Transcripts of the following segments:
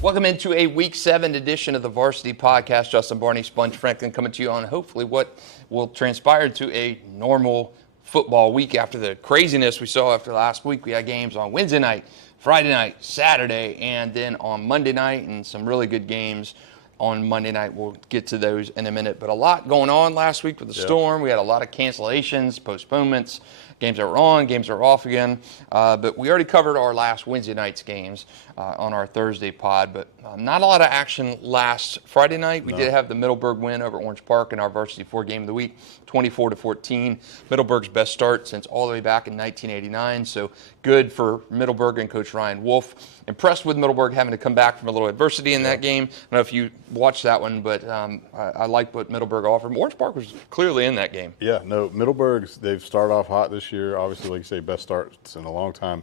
Welcome into a Week 7 edition of the Varsity Podcast. Justin, Barney, Sponge Franklin coming to you on hopefully what will transpire to a normal football week after the craziness we saw after last week. We had games on Wednesday night, Friday night, Saturday, and then on Monday night, and some really good games on Monday night. We'll get to those in a minute. But a lot going on last week with the storm. We had a lot of cancellations, postponements, games that were on, games that were off again. But we already covered our last Wednesday night's games on our Thursday pod. But not a lot of action last Friday night. We did have the Middleburg win over Orange Park in our Varsity 4 game of the week, 24-14. Middleburg's best start since all the way back in 1989. So good for Middleburg and Coach Ryan Wolf. Impressed with Middleburg having to come back from a little adversity in that game. I don't know if you watched that one, but I like what Middleburg offered. Orange Park was clearly in that game. Yeah, no, Middleburg, they've started off hot this year. Obviously, like you say, best starts in a long time.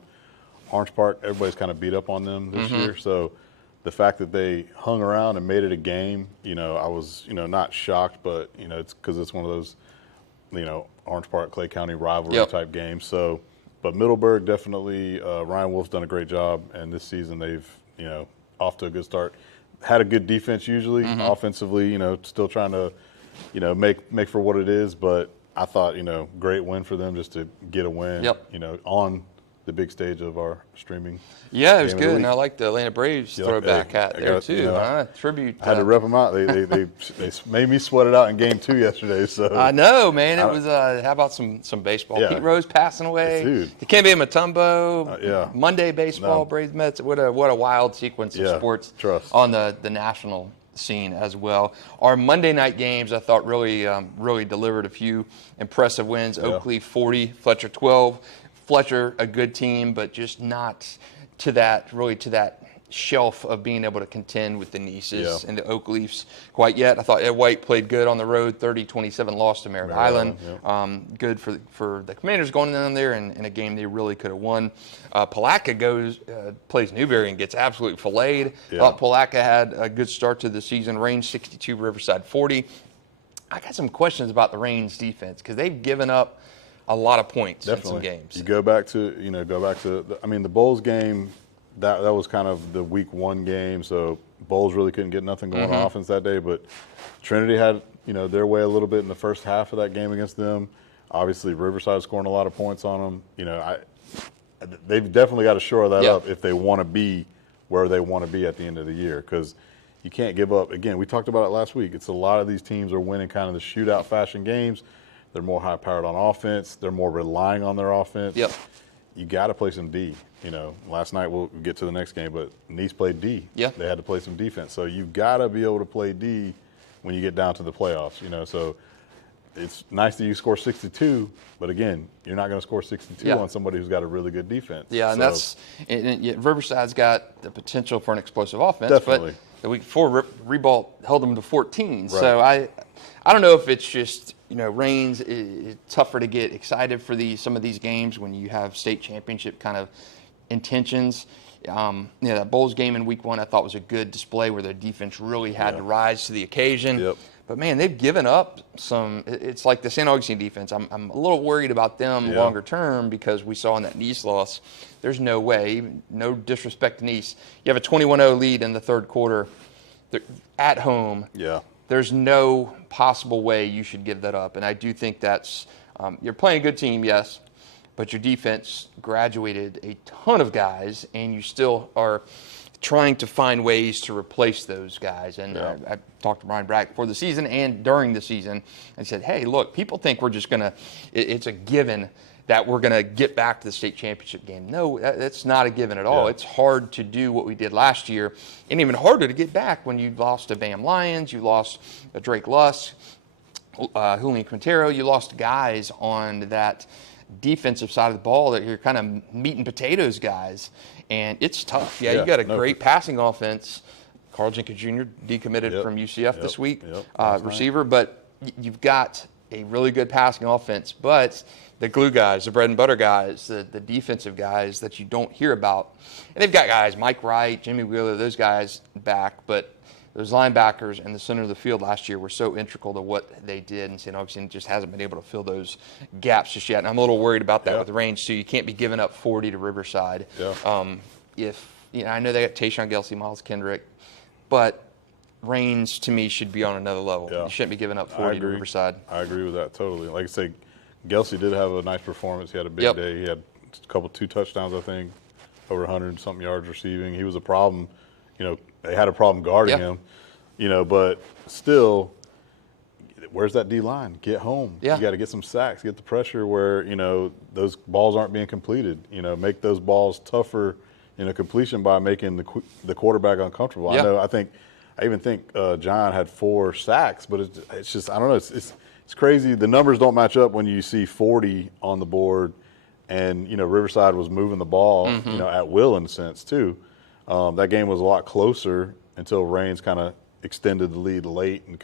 Orange Park, everybody's kind of beat up on them this year. So the fact that they hung around and made it a game, I was, not shocked, but, it's because it's one of those, Orange Park, Clay County rivalry type games. So, but Middleburg definitely, Ryan Wolf's done a great job, and this season they've, off to a good start. Had a good defense usually, offensively, still trying to, make for what it is. But I thought, great win for them just to get a win, on the big stage of our streaming. Yeah, it was good, and I like the Atlanta Braves throwback hat there too. Tribute. I had to rep them out. They made me sweat it out in game 2 yesterday. So I know, man. It was. How about some baseball? Yeah. Pete Rose passing away. Dude. Dikembe Mutombo. Monday baseball. Braves Mets. What a wild sequence of sports on the national scene as well. Our Monday night games, I thought really delivered a few impressive wins. Oakley 40, Fletcher 12. Fletcher, a good team, but just not to that shelf of being able to contend with the Neases and the Oak Leafs quite yet. I thought Ed White played good on the road, 30-27 loss to Merritt Island. Good for the Commanders going down there in a game they really could have won. Palatka plays Newberry and gets absolutely filleted. Thought Palatka had a good start to the season, Range 62, Riverside 40. I got some questions about the Range defense because they've given up a lot of points in some games. You go back to the Bowls game, that was kind of the week 1 game, so Bowls really couldn't get nothing going on offense that day, but Trinity had, their way a little bit in the first half of that game against them. Obviously, Riverside scoring a lot of points on them. They've definitely got to shore that up if they want to be where they want to be at the end of the year, because you can't give up. Again, we talked about it last week. It's a lot of these teams are winning kind of the shootout fashion games. They're more high-powered on offense. They're more relying on their offense. You got to play some D. Last night we'll get to the next game, but Nease played D. They had to play some defense. So you got to be able to play D when you get down to the playoffs. So it's nice that you score 62, but again, you're not going to score 62 on somebody who's got a really good defense. And Riverside's got the potential for an explosive offense. Definitely. But the week before, Ribault held them to 14. Right. So I don't know if it's just Reigns is tougher to get excited for some of these games when you have state championship kind of intentions. That Bowls game in week 1 I thought was a good display where their defense really had to rise to the occasion. But man, they've given up some. It's like the St. Augustine defense. I'm a little worried about them longer term because we saw in that Nease loss, there's no way, no disrespect to Nease. You have a 21-0 lead in the third quarter at home. There's no possible way you should give that up. And I do think that's you're playing a good team, yes, but your defense graduated a ton of guys, and you still are trying to find ways to replace those guys. And I talked to Brian Brack before the season and during the season and said, hey, look, people think we're just going to – it's a given that we're going to get back to the state championship game. No, that's not a given at all. It's hard to do what we did last year, and even harder to get back when you lost to Bam Lions, you lost Drake Lusk, Julian Quintero, you lost guys on that defensive side of the ball that you're kind of meat and potatoes guys, and it's tough. You got a great passing offense. Carl Jenkins Jr. decommitted from UCF this week, receiver, but you've got a really good passing offense, but the glue guys, the bread and butter guys, the defensive guys that you don't hear about. And they've got guys, Mike Wright, Jimmy Wheeler, those guys back, but those linebackers in the center of the field last year were so integral to what they did, and St. Augustine just hasn't been able to fill those gaps just yet. And I'm a little worried about that with Range, too. You can't be giving up 40 to Riverside if I know they got Tayshaun Gelsey, Miles Kendrick, but Raines to me should be on another level. Yeah. You shouldn't be giving up 40 to Riverside. I agree with that totally. Like I say, Gelsey did have a nice performance. He had a big Yep. day. He had two touchdowns, I think, over 100-something yards receiving. He was a problem. They had a problem guarding him. But still, where's that D-line? Get home. Yeah. You got to get some sacks, get the pressure where, those balls aren't being completed. Make those balls tougher completion by making the quarterback uncomfortable. Yeah. I even think John had 4 sacks, but it's just, I don't know. It's crazy. The numbers don't match up when you see 40 on the board, and Riverside was moving the ball, at will in a sense too. That game was a lot closer until Raines kind of extended the lead late, and it's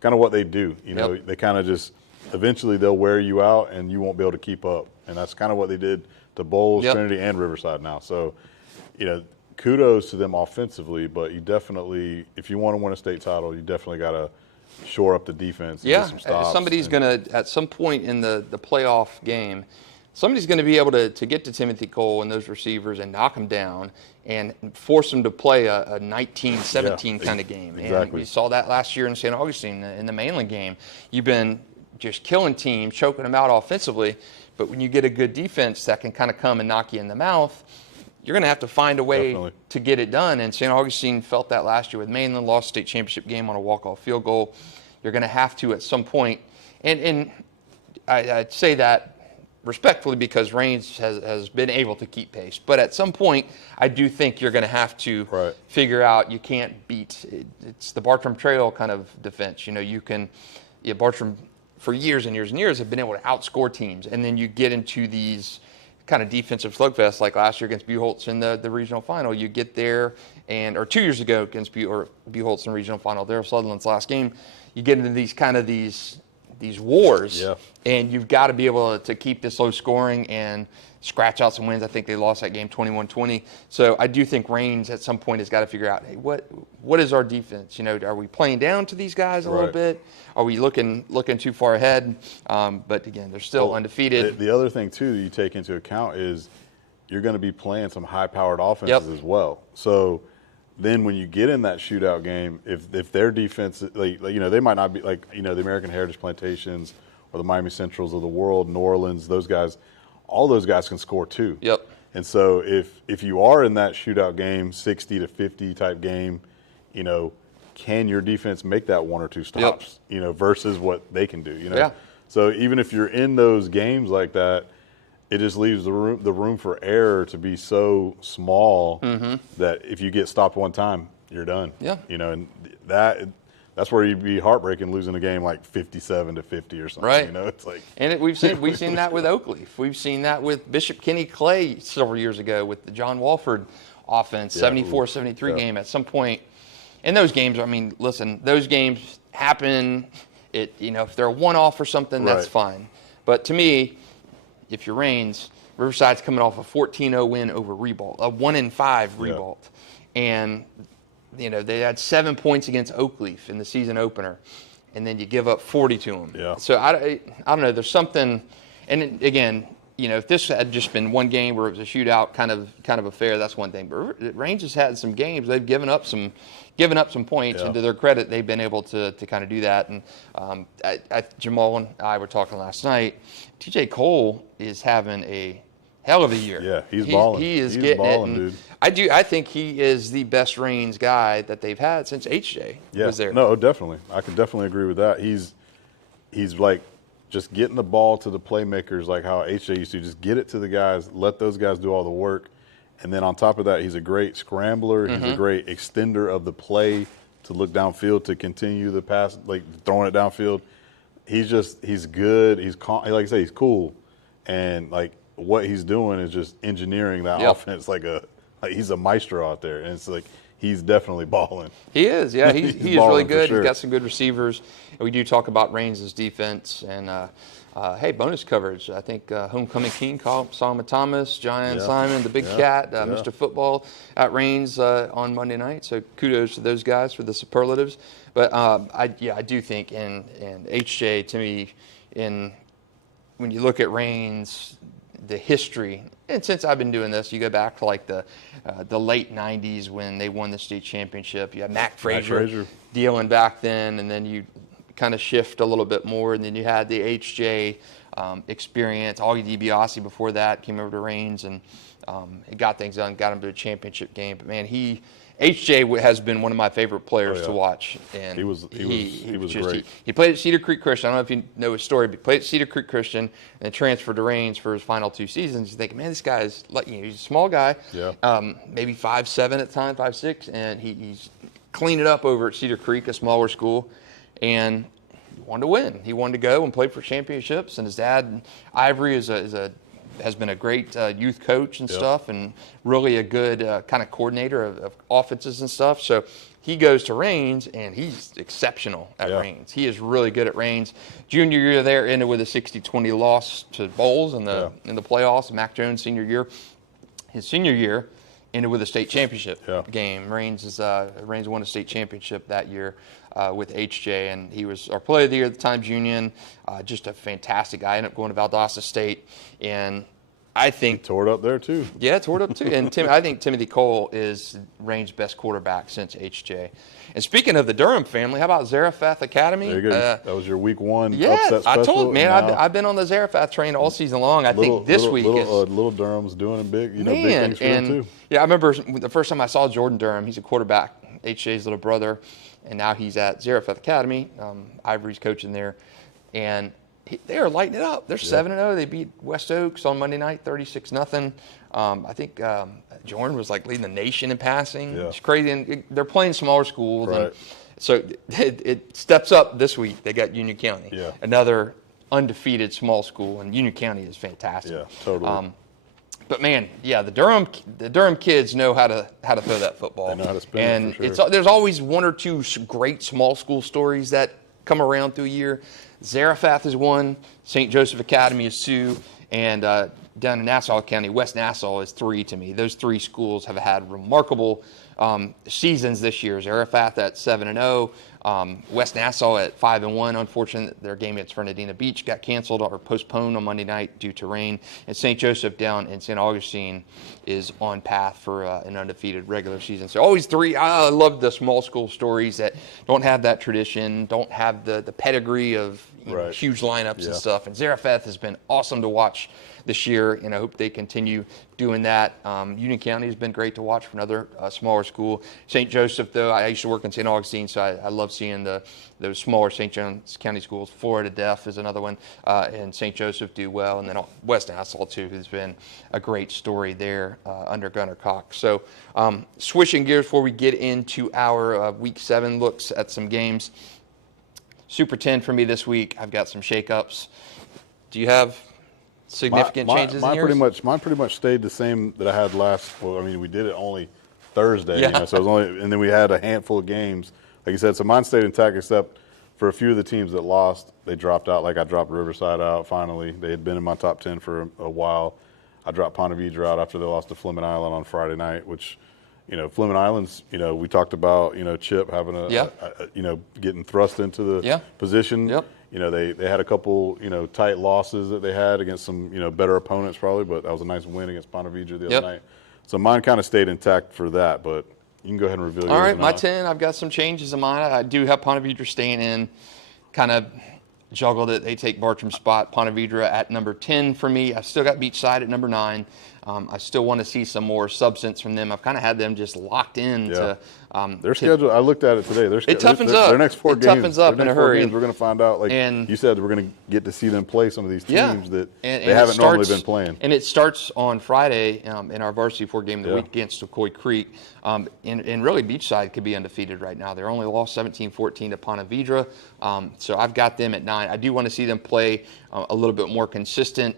kind of what they do. They kind of just eventually they'll wear you out, and you won't be able to keep up, and that's kind of what they did to Buchholz, Trinity, and Riverside now. So, kudos to them offensively, but you definitely, if you want to win a state title, you definitely got to shore up the defense. And get some stops. Somebody's going to, at some point in the playoff game, somebody's going to be able to get to Timothy Cole and those receivers and knock them down and force them to play a 19-17 kind of game. Exactly. And we saw that last year in St. Augustine in the Mainland game. You've been just killing teams, choking them out offensively, but when you get a good defense that can kind of come and knock you in the mouth, you're going to have to find a way to get it done. And St. Augustine felt that last year with Mainland, lost state championship game on a walk-off field goal. You're going to have to at some point, and I'd say that respectfully because Raines has been able to keep pace. But at some point, I do think you're going to have to figure out you can't beat. It's the Bartram Trail kind of defense. Bartram for years and years and years have been able to outscore teams, and then you get into these kind of defensive slugfest like last year against Buchholz in the regional final. You get there, or 2 years ago against Buchholz in the regional final, there Sutherland's last game. You get into these wars, and you've got to be able to keep this low scoring and scratch out some wins. I think they lost that game 21-20. So I do think Raines at some point has got to figure out, hey, what is our defense? Are we playing down to these guys a little bit? Are we looking too far ahead? But again, they're still undefeated. The other thing too that you take into account is you're going to be playing some high-powered offenses as well. So then when you get in that shootout game, if their defense, they might not be like, the American Heritage Plantations or the Miami Centrals of the world, New Orleans, those guys, all those guys can score too. Yep. And so if you are in that shootout game, 60-50 type game, can your defense make that 1 or 2 stops, versus what they can do, Yeah. So even if you're in those games like that, it just leaves the room for error to be so small that if you get stopped one time, you're done. Yeah. And that's where you'd be heartbreaking losing a game like 57-50 or something. Right. It's like. And we've seen that with Oakleaf. We've seen that with Bishop Kenny Clay several years ago with the John Walford offense, 74-73 game at some point. And those games, listen, those games happen. If they're a one-off or something, that's fine. But to me, if you're Raines, Riverside's coming off a 14-0 win over Ribault, a 1-5 Ribault. And, they had 7 points against Oakleaf in the season opener. And then you give up 40 to them. Yeah. So I don't know, there's something, and again, if this had just been one game where it was a shootout kind of affair, that's one thing. But Raines has had some games, they've given up some points, and to their credit, they've been able to kind of do that. And Jamal and I were talking last night. TJ Cole is having a hell of a year. Yeah, he's balling. He's getting balling, it. And dude. I think he is the best Raines guy that they've had since HJ was there. No, definitely. I can definitely agree with that. He's like just getting the ball to the playmakers like how HJ used to. Just get it to the guys, let those guys do all the work. And then on top of that, he's a great scrambler. He's a great extender of the play to look downfield to continue the pass, like throwing it downfield. He's good. He's calm. Like I say, he's cool. And like what he's doing is just engineering that offense like he's a maestro out there. And it's like he's definitely balling. He is, yeah. He is really good. Sure. He's got some good receivers. And we do talk about Raines' defense. And, hey, bonus coverage. I think Homecoming King, Solomon Thomas, John Simon, the Big Cat, Mr. Football at Raines on Monday night. So kudos to those guys for the superlatives. But, I do think, and HJ, to me, when you look at Raines, the history. And since I've been doing this, you go back to like the late 90s when they won the state championship. You had Mac Frazier dealing back then, and then you kind of shift a little bit more, and then you had the HJ experience. Augie DiBiase before that came over to Raines and it got things done, got him to a championship game. But man, HJ has been one of my favorite players to watch, and he was great. He played at Cedar Creek Christian. I don't know if you know his story, but he played at Cedar Creek Christian and transferred to Raines for his final 2 seasons. You're thinking, man, this guy is like, he's a small guy, maybe 5'7" at the time, 5'6", and he's cleaned it up over at Cedar Creek, a smaller school, and he wanted to win. He wanted to go and play for championships, and his dad, Ivory, has been a great youth coach and stuff, and really a good kind of coordinator of offenses and stuff. So he goes to Raines, and he's exceptional at Raines. He is really good at Raines. Junior year there ended with a 60-20 loss to Buchholz in the playoffs. Mac Jones senior year. His senior year ended with a state championship game. Raines won a state championship that year with HJ, and he was our player of the year at the Times Union. Just a fantastic guy. Ended up going to Valdosta State, and I think he tore it up there too. Yeah, tore it up too. And I think Timothy Cole is Raines' best quarterback since HJ. And speaking of the Durham family, how about Zarephath Academy? There you go. That was your week 1 upset special. I told man, I've been on the Zarephath train all season long. I think this week is little Durham's doing it big. Big things for them too. Yeah, I remember the first time I saw Jordan Durham. He's a quarterback, HJ's little brother, and now he's at Zarephath Academy. Ivory's coaching there, and they are lighting it up. They're 7-0. They beat West Oaks on Monday night, 36-0. I think Jordan was like leading the nation in passing. Yeah. It's crazy. And they're playing smaller schools. Right. And so it steps up this week. They got Union County, another undefeated small school, and Union County is fantastic. Yeah, totally. But man, the Durham kids know how to throw that football. They know how to spin it, for sure. There's always 1 or 2 great small school stories that come around through a year. Zarephath is 1, St. Joseph Academy is 2, and down in Nassau County, West Nassau is 3 to me. Those 3 schools have had remarkable seasons this year. Zarephath at 7-0, West Nassau at 5-1. Unfortunately, their game against Fernandina Beach got canceled or postponed on Monday night due to rain. And St. Joseph down in St. Augustine is on path for an undefeated regular season. So always 3. I love the small school stories that don't have that tradition, don't have the pedigree of huge lineups and stuff. And Zarephath has been awesome to watch this year, and I hope they continue doing that. Union County has been great to watch for another smaller school. St. Joseph, though, I used to work in St. Augustine, so I love seeing those smaller St. John's County schools. Florida Def is another one, and St. Joseph do well. And then West Nassau, too, has been a great story there under Gunnar Cox. So switching gears before we get into our Week 7 looks at some games. Super 10 for me this week. I've got some shakeups. Do you have significant changes in yours? Mine pretty much stayed the same that I had last. Well, I mean, we did it only Thursday, so it was only, and then we had a handful of games, like you said. So mine stayed intact, except for a few of the teams that lost. They dropped out. Like I dropped Riverside out. Finally, they had been in my top 10 for a while. I dropped Ponte Vedra out after they lost to Fleming Island on Friday night, which. Fleming Island's, we talked about, Chip having getting thrust into the position. Yep. They had a couple, tight losses that they had against some, better opponents probably, but that was a nice win against Ponte Vedra the other night. So mine kind of stayed intact for that, but you can go ahead and reveal yours. All right, my 10, I've got some changes in mine. I do have Ponte Vedra staying in, kind of juggled it. They take Bartram's spot. Ponte Vedra at number 10 for me. I've still got Beachside at number 9. I still want to see some more substance from them. I've kind of had them just locked in to their schedule. I looked at it today. It toughens up. Their next 4 games. It toughens up in a hurry. We're going to find out, like you said, we're going to get to see them play some of these teams that they haven't normally been playing. And it starts on Friday in our Varsity 4 game of the week against Ocoee Creek. And really, Beachside could be undefeated right now. They're only lost 17-14 to Ponte Vedra. So I've got them at 9. I do want to see them play a little bit more consistent,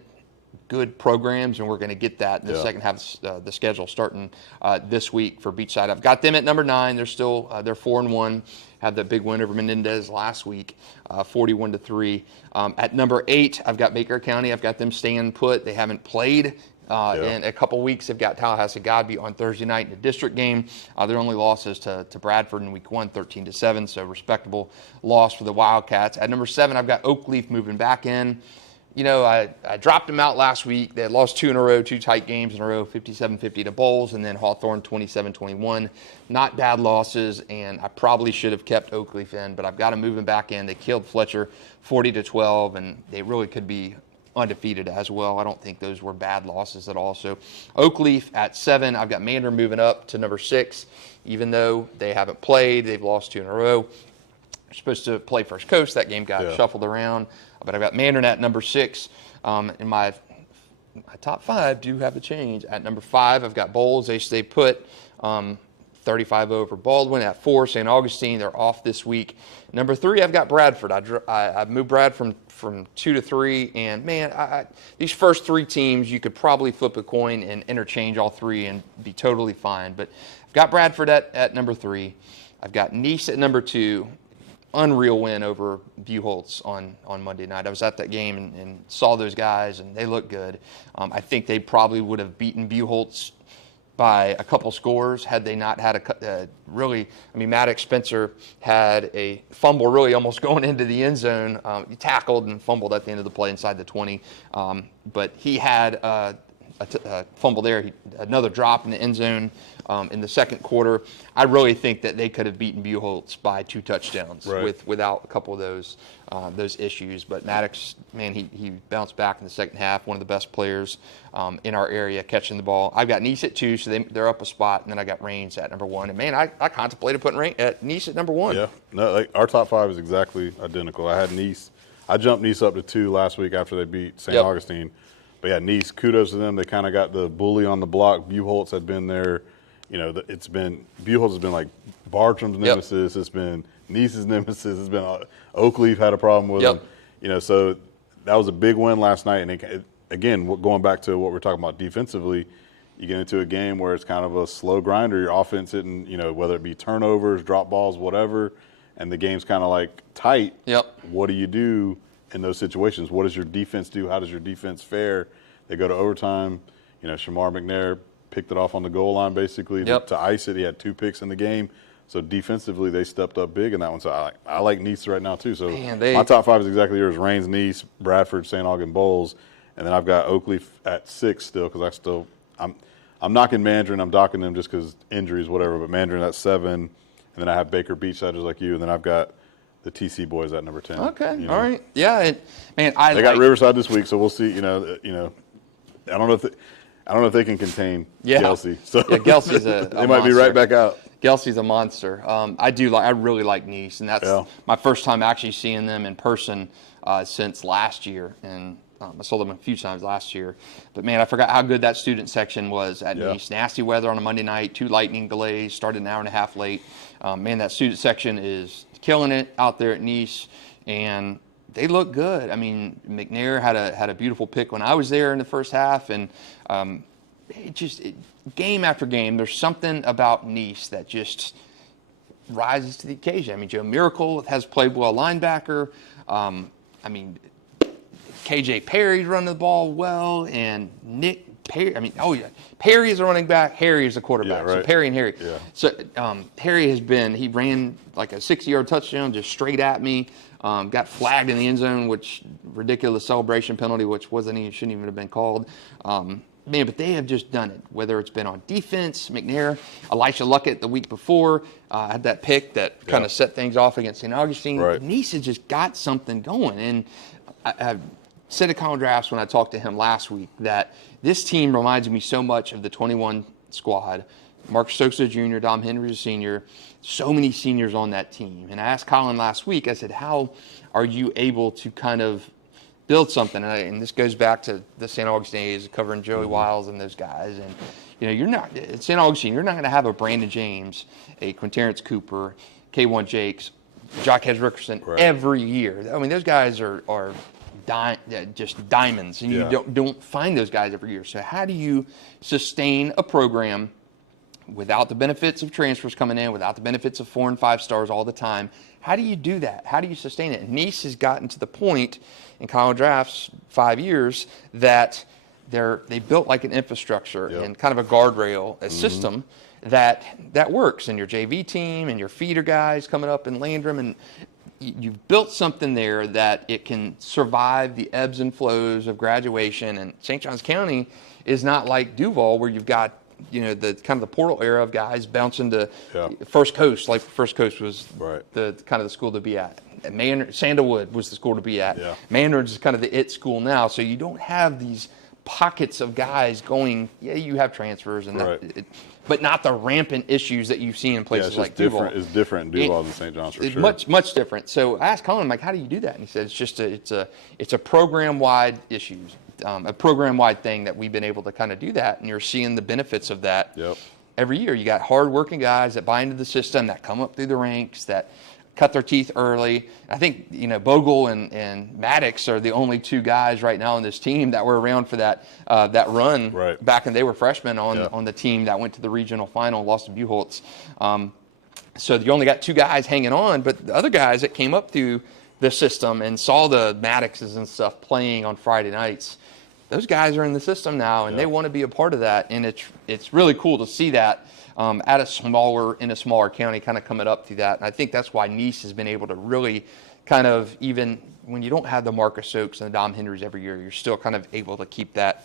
good programs, and we're going to get that in the second half of the schedule starting this week for Beachside. I've got them at number 9. They're still they're 4-1. Had the big win over Menendez last week, 41-3. At number 8, I've got Baker County. I've got them staying put. They haven't played in a couple weeks. They've got Tallahassee Godby on Thursday night in a district game. Their only losses to Bradford in week 1, 13-7. So respectable loss for the Wildcats. At number 7, I've got Oak Leaf moving back in. I dropped them out last week. They had lost 2 in a row, 2 tight games in a row, 57-50 to Buchholz, and then Hawthorne 27-21. Not bad losses, and I probably should have kept Oakleaf in, but I've got them moving back in. They killed Fletcher 40-12, and they really could be undefeated as well. I don't think those were bad losses at all. So Oakleaf at 7. I've got Mandarin moving up to number 6, even though they haven't played. They've lost 2 in a row. They're supposed to play First Coast. That game got shuffled around. But I've got Mandarin at number 6. In my top 5 do have a change. At number 5, I've got Buchholz. They stay put. 35 over Baldwin. At 4, St. Augustine. They're off this week. Number 3, I've got Bradford. I moved Brad from 2 to 3. And, man, these first 3 teams, you could probably flip a coin and interchange all 3 and be totally fine. But I've got Bradford at number 3. I've got Nease at number 2. Unreal win over Buchholz on Monday night. I was at that game and saw those guys, and they look good. I think they probably would have beaten Buchholz by a couple scores had they not had Maddox Spencer had a fumble really almost going into the end zone. He tackled and fumbled at the end of the play inside the 20, but he had a fumble there, another drop in the end zone in the second quarter. I really think that they could have beaten Buchholz by 2 touchdowns without a couple of those issues. But Maddox, man, he bounced back in the second half. One of the best players in our area catching the ball. I've got Nease at 2, so they're up a spot, and then I got Rains at number 1. And man, I contemplated putting Nease at number 1. Yeah, no, our top 5 is exactly identical. I had Nease. I jumped Nease up to 2 last week after they beat St. Augustine. But yeah, Nease, kudos to them. They kind of got the bully on the block. Buchholz had been there. Buchholz has been like Bartram's nemesis. It's been Nease's nemesis. It's been Oakleaf had a problem with him. So that was a big win last night. And again, going back to what we're talking about defensively, you get into a game where it's kind of a slow grinder. Your offense hitting, whether it be turnovers, drop balls, whatever, and the game's kind of like tight. What do you do in those situations? What does your defense do? How does your defense fare? They go to overtime. Shamar McNair picked it off on the goal line basically to ice it. He had 2 picks in the game. So defensively, they stepped up big in that one. So I like Nease right now too. So my top 5 is exactly yours: Rains, Nease, Bradford, St. Augustine, Buchholz, and then I've got Oakleaf at 6 still because I'm knocking Mandarin. I'm docking them just because injuries, whatever. But Mandarin at 7, and then I have Baker Beachsiders like you, and then I've got the TC boys at number 10. Okay, all right, yeah, man. They got Riverside this week, so we'll see. I don't know if they can contain Gelsey. So Gelsey's a they might be right back out. Gelsey's a monster. I really like Nease, and that's my first time actually seeing them in person since last year. And I saw them a few times last year. But man, I forgot how good that student section was at Nease. Nasty weather on a Monday night, 2 lightning delays, started an hour and a half late. Man, that student section is killing it out there at Nease, and they look good. I mean, McNair had a beautiful pick when I was there in the first half, and game after game, there's something about Nease that just rises to the occasion. I mean, Joe Miracle has played well linebacker. KJ Perry's running the ball well, and Nick Perry. Perry is a running back. Harry is a quarterback. So Perry and Harry. So Harry he ran like a 60-yard touchdown just straight at me. Got flagged in the end zone, which ridiculous celebration penalty, which shouldn't even have been called. But they have just done it, whether it's been on defense. McNair, Elisha Luckett the week before had that pick that kind of set things off against St. Augustine. Nease has just got something going. And I said to Colin Drafts when I talked to him last week that this team reminds me so much of the 21 squad. Mark Stokes Jr., Dom Henry Sr., so many seniors on that team. And I asked Colin last week, I said, how are you able to kind of build something? And this goes back to the St. Augustine days, covering Joey Wiles and those guys. And, you're not, at St. Augustine, you're not going to have a Brandon James, a Quinterrence Cooper, K1 Jakes, Jock Rickerson every year. I mean, those guys are just diamonds, and you don't find those guys every year. So how do you sustain a program without the benefits of transfers coming in, without the benefits of 4 and 5 stars all the time? How do you do that? How do you sustain it? And Nease has gotten to the point in Colin Draft's 5 years that they built like an infrastructure and kind of a guardrail, a system that works. And your JV team and your feeder guys coming up in Landrum, and you've built something there that it can survive the ebbs and flows of graduation. And St. Johns County is not like Duval, where you've got, the kind of the portal era of guys bouncing to First Coast. Like First Coast was the kind of the school to be at. Sandalwood was the school to be at. Yeah. Maynard's is kind of the it school now. So you don't have these pockets of guys going. Yeah, you have transfers and that, but not the rampant issues that you've seen in places like Duval. It's different in Duval than St. John's for sure. Much different. So I asked Colin, how do you do that? And he said, it's a program-wide issues, a program-wide thing that we've been able to kind of do that, and you're seeing the benefits of that every year. You got hard-working guys that buy into the system, that come up through the ranks, that cut their teeth early. I think, Bogle and Maddox are the only two guys right now on this team that were around for that run back when they were freshmen on the team that went to the regional final, lost to Buchholz. So you only got two guys hanging on, but the other guys that came up through the system and saw the Maddoxes and stuff playing on Friday nights, those guys are in the system now, and they want to be a part of that. And it's really cool to see that in a smaller county kind of coming up through that. And I think that's why Nease has been able to really kind of, even when you don't have the Marcus Oaks and the Dom Hendrys every year, you're still kind of able to keep that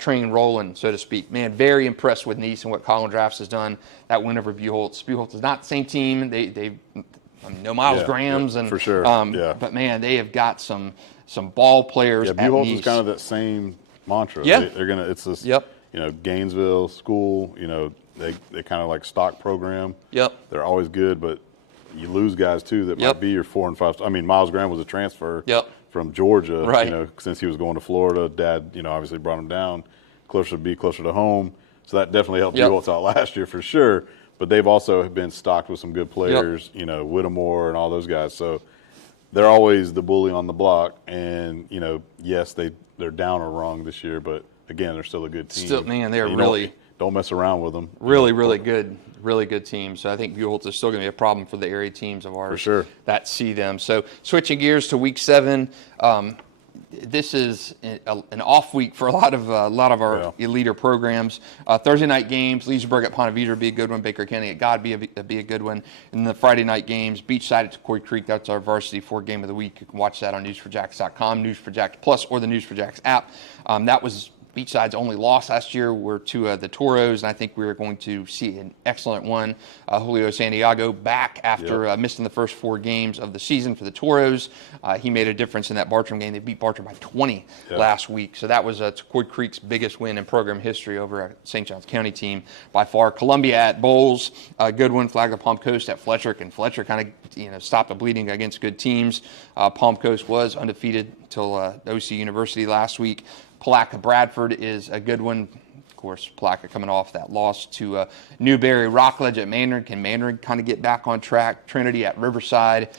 train rolling, so to speak. Man, very impressed with Nease and what Colin Drafts has done. That win over Buchholz. Buchholz is not the same team. No Miles Grahams and for sure. But man, they have got some ball players. Yeah, Buchholz is kind of that same mantra. Yeah, they're gonna. It's this. Gainesville school. They kind of like stock program. Yep. They're always good, but you lose guys too that might be your 4 and 5. I mean, Miles Graham was a transfer from Georgia. Since he was going to Florida, Dad, obviously brought him down closer to home. So that definitely helped Buchholz out last year for sure. But they've also been stocked with some good players, Whittemore and all those guys. So they're always the bully on the block. And, yes, they're down or wrong this year, but again, they're still a good team. They're really don't mess around with them. Really good team. So I think Buchholz is still going to be a problem for the area teams of ours that see them. So switching gears to week 7, this is an off week for a lot of our elite programs. Thursday night games: Leesburg at Ponte Vedra be a good one. Baker County at God be a good one. And the Friday night games: Beachside at Coy Creek. That's our varsity 4 game of the week. You can watch that on News4Jacks.com, News4Jacks Plus, or the News4Jacks app. That was Beachside's only loss last year were to the Toros, and I think we're going to see an excellent one. Julio Santiago back after missing the first 4 games of the season for the Toros. He made a difference in that Bartram game. They beat Bartram by 20 last week, so that was Coy Creek's biggest win in program history over a St. Johns County team by far. Columbia at Bowles, a good one. Flagler Palm Coast at Fletcher, and Fletcher kind of stopped the bleeding against good teams. Palm Coast was undefeated until OC University last week. Palatka Bradford is a good one. Of course, Palatka coming off that loss to Newberry. Rockledge at Maynard. Can Maynard kind of get back on track? Trinity at Riverside.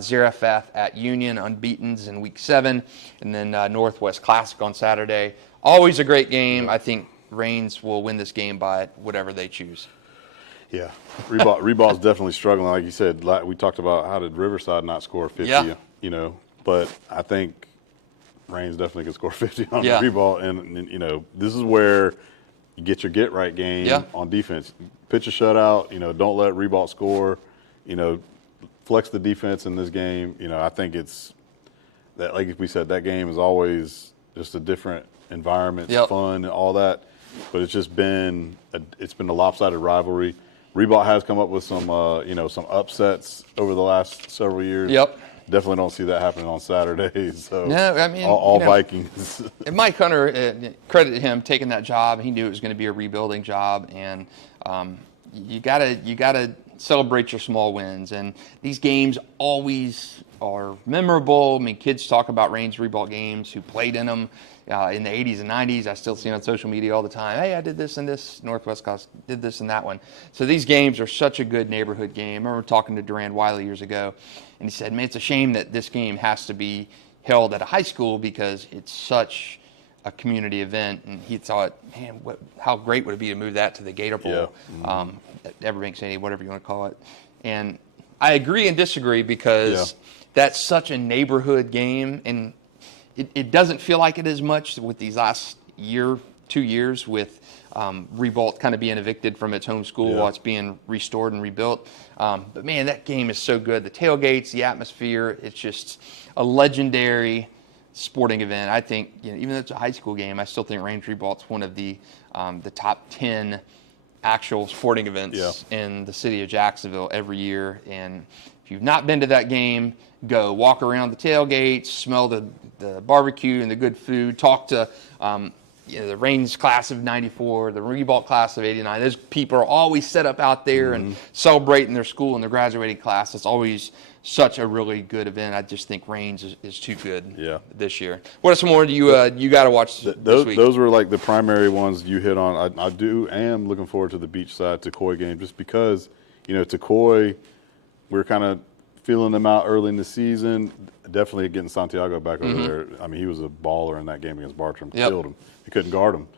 Zarephath at Union, unbeatens in week 7. And then Northwest Classic on Saturday. Always a great game. I think Rains will win this game by whatever they choose. Yeah, Reebok's definitely struggling. Like you said, we talked about how did Riverside not score 50, but I think Rains definitely can score 50 on Reebok, and this is where you get your get-right game on defense. Pitch a shutout, don't let Reebok score, flex the defense in this game. I think it's that, like we said, that game is always just a different environment, it's fun and all that, but it's just been a lopsided rivalry. Reebok has come up with some some upsets over the last several years. Definitely don't see that happening on Saturdays. So no, I mean all Vikings. And Mike Hunter, credited him taking that job. He knew it was going to be a rebuilding job, and you gotta celebrate your small wins. And these games always are memorable. I mean, kids talk about Rains Reebok games who played in them in the 80s and 90s. I still see on social media all the time. Hey, I did this and this. Northwest Coast did this and that one. So these games are such a good neighborhood game. I remember talking to Durand Wiley years ago, and he said, man, it's a shame that this game has to be held at a high school because it's such a community event. And he thought, man, how great would it be to move that to the Gator Bowl, Everbank Sandy, whatever you want to call it. And I agree and disagree because that's such a neighborhood game, and it doesn't feel like it as much with these last 2 years with Ribault kind of being evicted from its home school while it's being restored and rebuilt. But man, that game is so good. The tailgates, the atmosphere, it's just a legendary sporting event. I think, even though it's a high school game, I still think Range Ribault's one of the top 10 actual sporting events in the city of Jacksonville every year. And if you've not been to that game, go walk around the tailgates, smell the barbecue and the good food, talk to the Rains class of 94, the Ribault class of 89. Those people are always set up out there and celebrating their school and their graduating class. It's always such a really good event. I just think Rains is too good this year. What are some more you got to watch this week? Those were like the primary ones you hit on. I am looking forward to the Beachside Tecoy game just because, Tecoy, we're kind of feeling them out early in the season. Definitely getting Santiago back over there. I mean, he was a baller in that game against Bartram. Killed him. He couldn't guard him.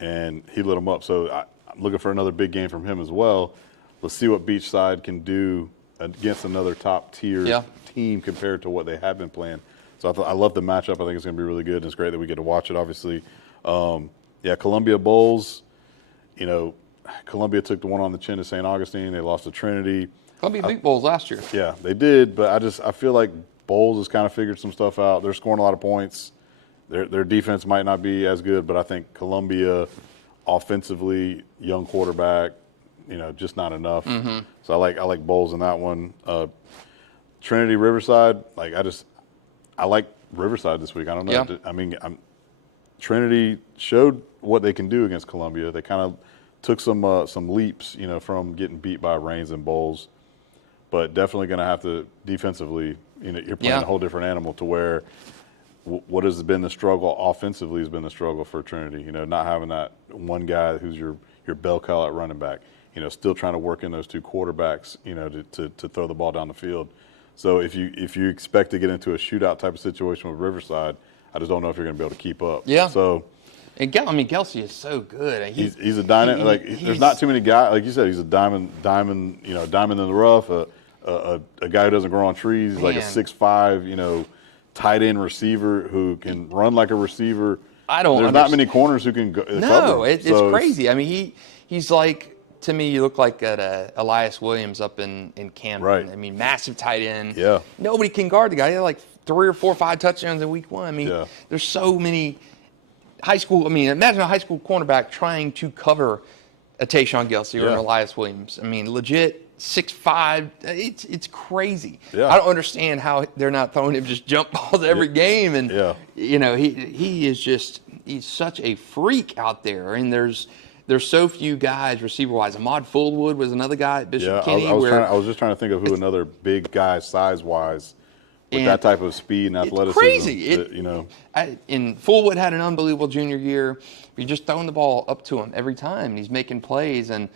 And he lit him up. So I'm looking for another big game from him as well. Let's see what Beachside can do against another top-tier team compared to what they have been playing. So I love the matchup. I think it's going to be really good, and it's great that we get to watch it, obviously. Columbia Bulls, Columbia took the one on the chin to St. Augustine. They lost to Trinity. Columbia beat Bulls last year. Yeah, they did, but I feel like Bulls has kind of figured some stuff out. They're scoring a lot of points. Their defense might not be as good, but I think Columbia, offensively, young quarterback, just not enough. So I like Bulls in that one. Trinity Riverside, I like Riverside this week. I don't know. Yeah. I mean, Trinity showed what they can do against Columbia. They kind of took some leaps, from getting beat by Rains and Bulls, but definitely going to have to defensively. You're playing a whole different animal to where what has been the struggle offensively has been the struggle for Trinity. Not having that one guy who's your bell cow at running back. Still trying to work in those two quarterbacks. To throw the ball down the field. So if you expect to get into a shootout type of situation with Riverside, I just don't know if you're going to be able to keep up. Yeah. So. And Gelsey is so good. He's a diamond. There's not too many guys. Like you said, he's a diamond. Diamond in the rough. A guy who doesn't grow on trees. He's like a 6'5", tight end receiver who can run like a receiver. There's not many corners who can go. No, it's crazy. I mean, he's like, to me, you look like Elias Williams up in Camden. Right. I mean, massive tight end. Yeah. Nobody can guard the guy. He had like 3 or 4 or 5 touchdowns in week 1. I mean, there's so many. Imagine a high school cornerback trying to cover a Tayshaun Gelsey or an Elias Williams. I mean, legit 6'5". It's crazy. Yeah. I don't understand how they're not throwing him just jump balls every game. And he's such a freak out there. And there's so few guys receiver wise. Ahmad Fullwood was another guy at Bishop Kenny. I was just trying to think of who another big guy size wise. With that type of speed and athleticism. It's crazy. And Fullwood had an unbelievable junior year. You're just throwing the ball up to him every time, and he's making plays and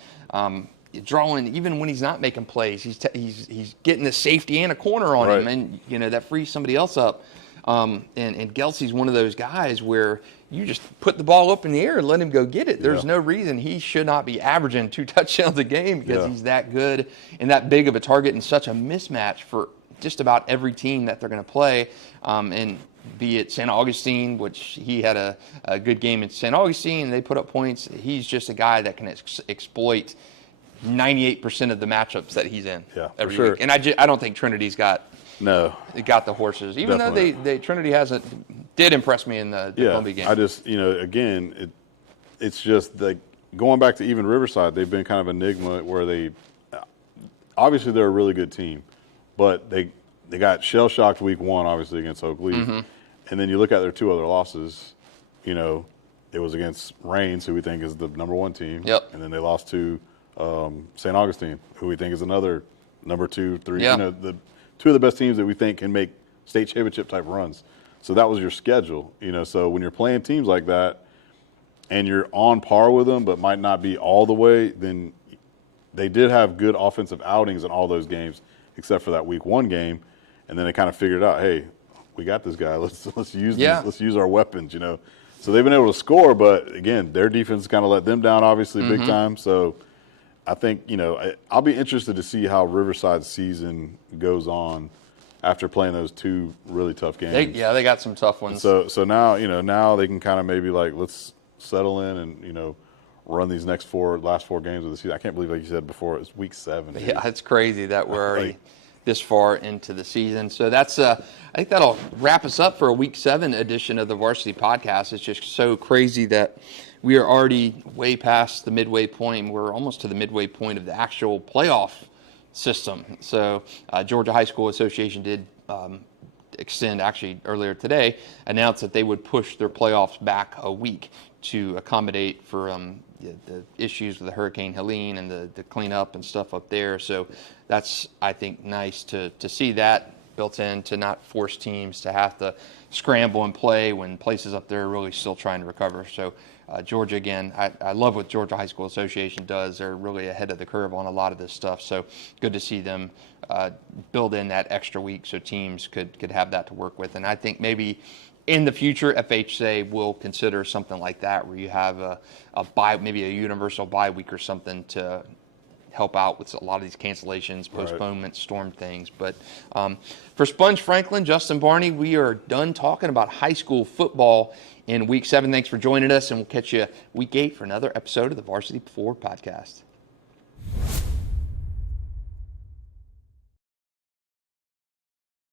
drawing. Even when he's not making plays, he's getting a safety and a corner on him, and that frees somebody else up. And Gelsey's one of those guys where you just put the ball up in the air and let him go get it. There's no reason he should not be averaging 2 touchdowns a game because he's that good and that big of a target and such a mismatch for just about every team that they're going to play, and be it St. Augustine, which he had a good game in St. Augustine, and they put up points. He's just a guy that can exploit 98% of the matchups that he's in every week. And I don't think Trinity's got the horses, even though Trinity did impress me in the Columbia game. I just, again, it's just like going back to even Riverside, they've been kind of an enigma where obviously they're a really good team. But they got shell-shocked week 1, obviously, against Oak Leaf. And then you look at their 2 other losses, it was against Rains, who we think is the number 1 team. Yep. And then they lost to St. Augustine, who we think is another number 2, 3. Yep. The 2 of the best teams that we think can make state championship type runs. So that was your schedule. So when you're playing teams like that and you're on par with them but might not be all the way, then they did have good offensive outings in all those games, except for that week 1 game, and then they kind of figured out, hey, we got this guy. Let's use our weapons, So they've been able to score, but again, their defense kind of let them down, obviously, big time. So I think I'll be interested to see how Riverside's season goes on after playing those 2 really tough games. They got some tough ones. So now now they can kind of maybe let's settle in and run these last 4 games of the season. I can't believe, like you said before, it's week 7. Dude. Yeah, it's crazy that we're already this far into the season. So that's I think that'll wrap us up for a week 7 edition of the Varsity Podcast. It's just so crazy that we are already way past the midway point. We're almost to the midway point of the actual playoff system. So Georgia High School Association did extend, actually earlier today, announced that they would push their playoffs back a week to accommodate for the issues with the Hurricane Helene and the cleanup and stuff up there. So that's, I think, nice to see that built in, to not force teams to have to scramble and play when places up there are really still trying to recover. So Georgia, again, I love what Georgia High School Association does. They're really ahead of the curve on a lot of this stuff. So good to see them build in that extra week so teams could have that to work with. And I think maybe in the future, FHA will consider something like that, where you have a bye, maybe a universal bye week or something to help out with a lot of these cancellations, postponements, storm things. But for Sponge Franklin, Justin, Barney, we are done talking about high school football in week 7. Thanks for joining us, and we'll catch you week 8 for another episode of the Varsity 4 podcast.